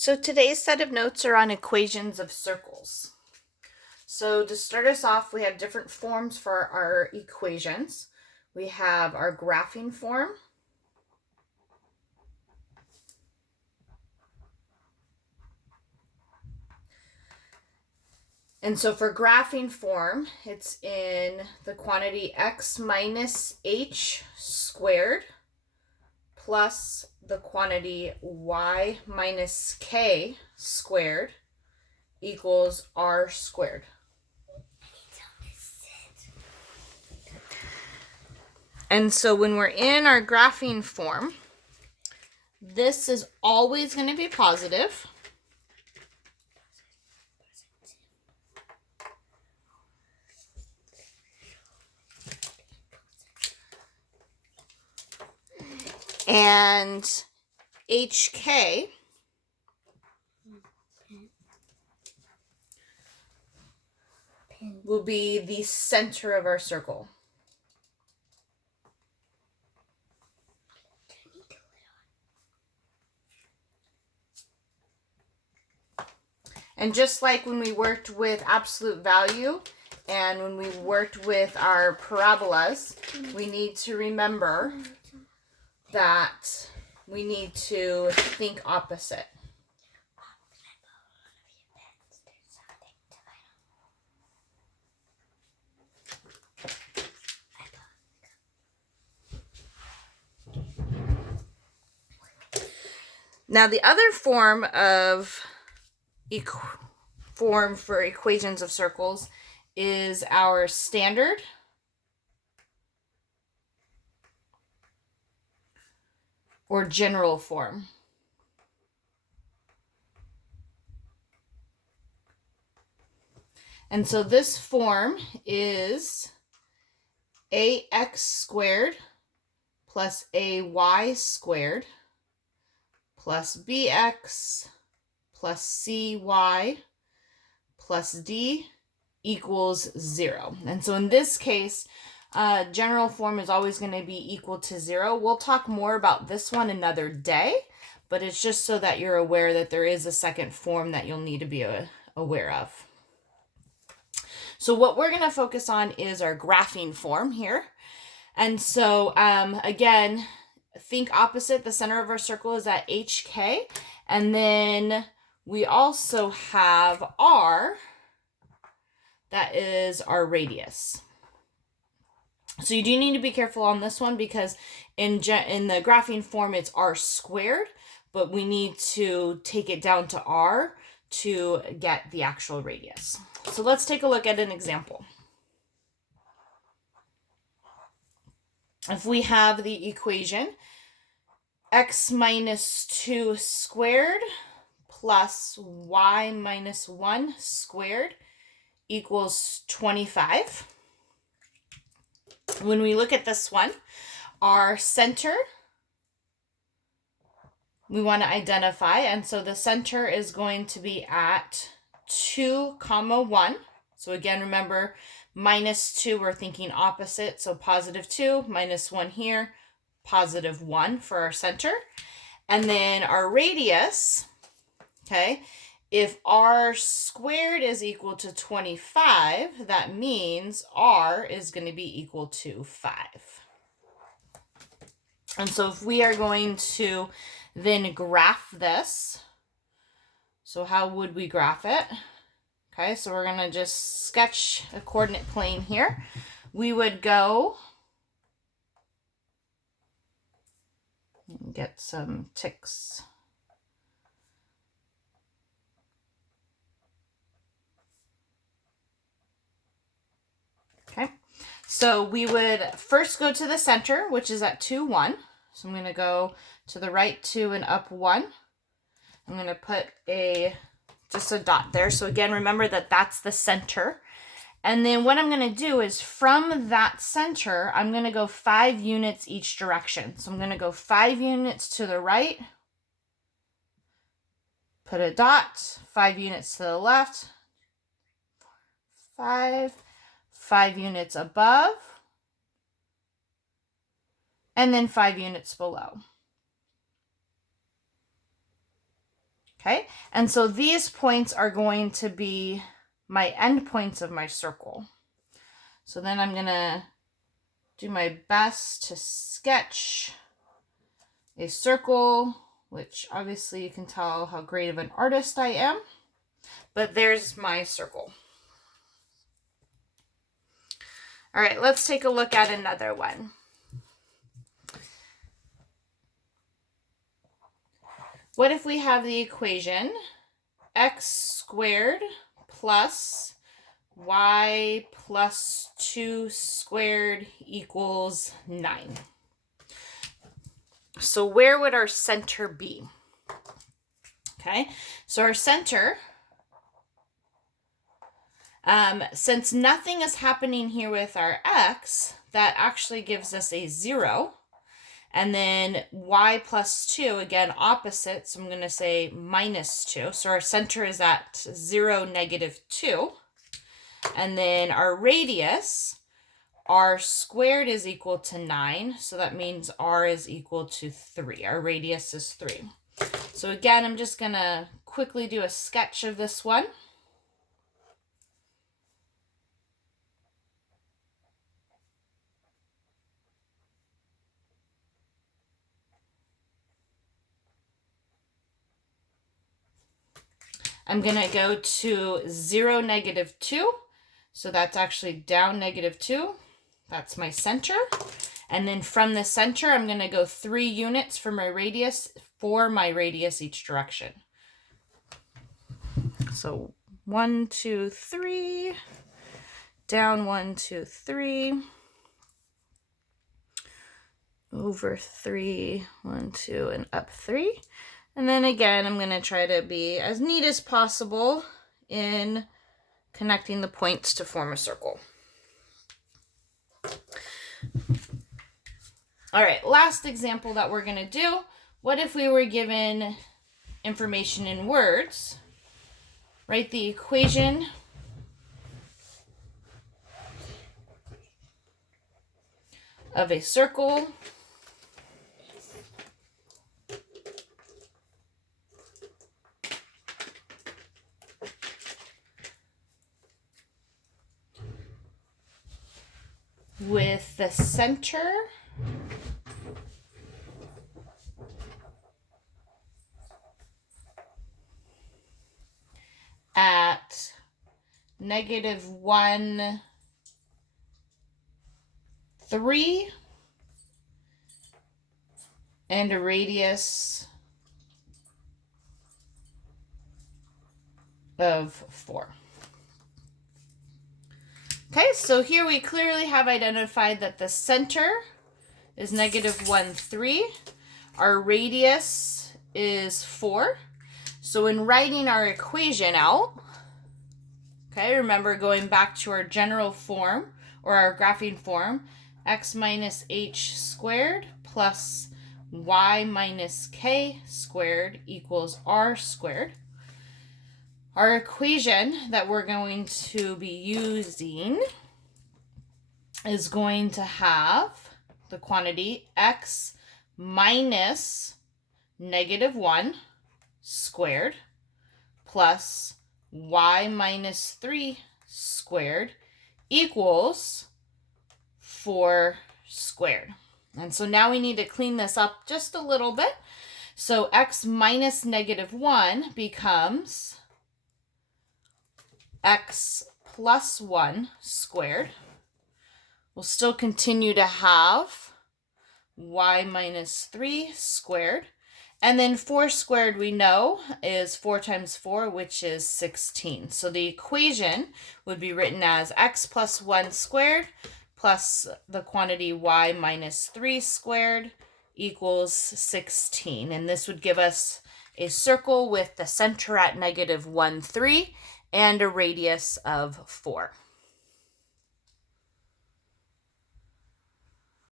So today's set of notes are on equations of circles. So to start us off, we have different forms for our equations. We have our graphing form. And so for graphing form, it's in the quantity x minus h squared plus the quantity y minus k squared equals r squared. And so when we're in our graphing form, this is always going to be positive. And HK will be the center of our circle. And just like when we worked with absolute value and when we worked with our parabolas, we need to remember that we need to think opposite. Now the other form of form for equations of circles is our standard or general form. And so this form is ax squared plus ay squared plus bx plus cy plus d equals 0. And so in this case, general form is always going to be equal to 0. We'll talk more about this one another day, but it's just so that you're aware that there is a second form that you'll need to be aware of. So what we're going to focus on is our graphing form here. And so again, think opposite. The center of our circle is at HK. And then we also have R, that is our radius. So you do need to be careful on this one because in the graphing form, it's R squared, but we need to take it down to R to get the actual radius. So let's take a look at an example. If we have the equation x minus 2 squared plus y minus 1 squared equals 25. When we look at this one, our center, we want to identify, and so the center is going to be at 2, 1. So again, remember, minus 2, we're thinking opposite, so positive 2, minus 1 here, positive 1 for our center. And then our radius, okay, if r squared is equal to 25, that means r is going to be equal to 5. And so if we are going to then graph this, so how would we graph it? Okay, so we're going to just sketch a coordinate plane here. We would go and get some ticks. Okay, so we would first go to the center, which is at 2, 1. So I'm going to go to the right 2 and up 1. I'm going to put just a dot there. So again, remember that that's the center. And then what I'm going to do is from that center, I'm going to go 5 units each direction. So I'm going to go 5 units to the right, put a dot, 5 units to the left, 5 units above, and then 5 units below. Okay, and so these points are going to be my endpoints of my circle. So then I'm gonna do my best to sketch a circle, which obviously you can tell how great of an artist I am, but there's my circle. All right, let's take a look at another one. What if we have the equation x squared plus y plus 2 squared equals 9? So where would our center be? Okay, so our center, since nothing is happening here with our x, that actually gives us a 0. And then y plus 2, again, opposite, so I'm going to say minus 2. So our center is at 0, negative 2. And then our radius, r squared is equal to 9. So that means r is equal to 3. Our radius is 3. So again, I'm just going to quickly do a sketch of this one. I'm going to go to 0, negative 2. So that's actually down negative 2. That's my center. And then from the center, I'm going to go 3 units for my radius each direction. So 1, 2, 3. Down 1, 2, 3. Over 3, 1, 2, and up 3. And then again, I'm going to try to be as neat as possible in connecting the points to form a circle. All right, last example that we're going to do. What if we were given information in words? Write the equation of a circle with the center at negative 1, 3, and a radius of 4. Okay, so here we clearly have identified that the center is negative 1, 3. Our radius is 4. So in writing our equation out, okay, remember going back to our general form or our graphing form, x minus h squared plus y minus k squared equals r squared. Our equation that we're going to be using is going to have the quantity x minus negative 1 squared plus y minus 3 squared equals 4 squared. And so now we need to clean this up just a little bit. So x minus negative 1 becomes x plus 1 squared. We'll still continue to have y minus 3 squared. And then 4 squared we know is 4 times 4, which is 16. So the equation would be written as x plus 1 squared plus the quantity y minus 3 squared equals 16. And this would give us a circle with the center at negative 1, 3 and a radius of 4.